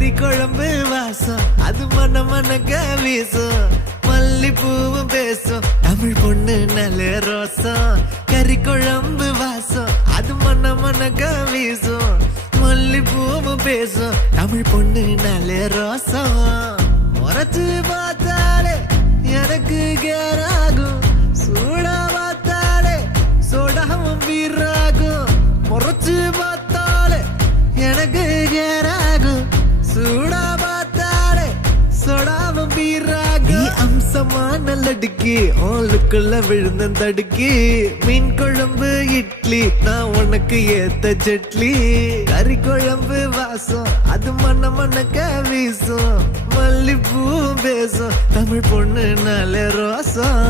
கறி குழம்பு வாசம் அது மன மனக்க வீசும் மல்லிப்பூவும் பேசும் தமிழ் பொண்ணு நல்ல ரோசம் கறி குழம்பு வாசம் அது மன மனக்க வீசும் மல்லிப்பூவும் பேசும் தமிழ் பொண்ணு நல்ல ரோசம் முறைச்சு பார்த்தாலே எனக்கு கேராகும் சூடா பார்த்தாலே சோடாவும் வீராகும் முறைச்சு பார்த்தாலே எனக்கு கேராகும் சூடா பார்த்தாலே சோடாவும் வீராகும் அம்சமான லடுக்கி ஆளுக்குள்ள விழுந்த தடுக்கி மீன் குழம்பு இட்லி நான் உனக்கு ஏத்த சட்லி கறி குழம்பு வாசம் அது மன மனக்க வீசும் மல்லிப்பூ பேசும் தமிழ் பொண்ணு நல்ல ரோசம்